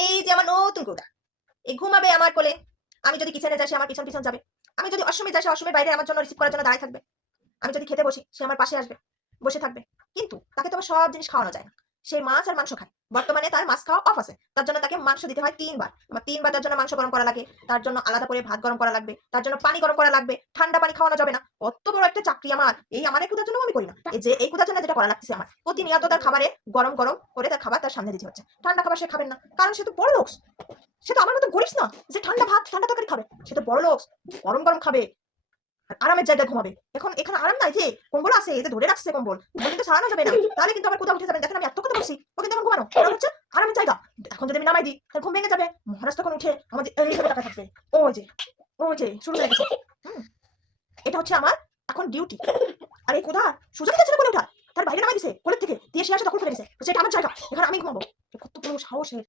এই যে আমার নতুন কুকুরটা, এই ঘুমাবে আমার কোলে। আমি যদি কিচেনে যাই সে আমার পিছন পিছন যাবে। আমি যদি ওয়াশরুমে যাই সে ওয়াশরুমের বাইরে আমার জন্য রিসিভ করার জন্য দাঁড়ায় থাকবে। আমি যদি খেতে বসি সে আমার পাশে আসবে, বসে থাকবে। কিন্তু তাকে তো আবার সব জিনিস খাওয়ানো যায় না। সে মাছ আর মাংস খায়। বর্তমানে তার মাছ খাওয়া অফ আছে। তার জন্য তাকে মাংস দিতে হয় ৩ বার। আমার ৩ বার তার জন্য মাংস গরম করা লাগে। তার জন্য আলাদা করে ভাত গরম করা লাগবে। তার জন্য পানি গরম করা লাগবে। ঠান্ডা পানি খাওয়ানো যাবে না। কত বড় একটা চাকরি আমার। এই আমার এই ক্ষুধার জন্য আমি করি না। এই যে এই ক্ষুধার জন্য যেটা করা লাগতেছে আমার। প্রতিনিয়ত তার খাবারে গরম গরম করে তার খাবার তার সামনে দিতে হচ্ছে। ঠান্ডা খাবার সে খাবেন না। কারণ সে তো বড়লোক। সে তো আমার মতো গরিব না যে ঠান্ডা ভাত ঠান্ডা তরকারি খাবে। সে তো বড়লোক। গরম গরম খাবে। আর আরামের জায়গায় ঘুমাবে। এখন এখানে আরাম নাই যে কম্বল আছে, এই যে ধরে রাখছে কম্বল কিন্তু ছাড়ানো যাবে না, তাহলে কিন্তু আবার কোথাও উঠে যাবেন। দেখেন আমি এত কথা বলছি, ও কিন্তু এখন ঘুমানো, ওটা হচ্ছে আরামের জায়গা। এখন যদি আমি নামাই দিই তাহলে ঘুম ভেঙে যাবে। মহারাজ তখন উঠে আমাদের এইভাবে টাকা থাকবে। ওই যে ওই যে শুরু হয়ে গেছে। হুম, এটা হচ্ছে আমার এখন ডিউটি। আর এই কোথা সুযোগ দিচ্ছে না কোলে ওঠা, তার বাইরে নামাই দিছে কোলের থেকে দিয়ে সে আসে দখল করে গেছে, সেটা আমার জায়গা, এখানে আমি ঘুমাবো। কত বড় সাহস এর।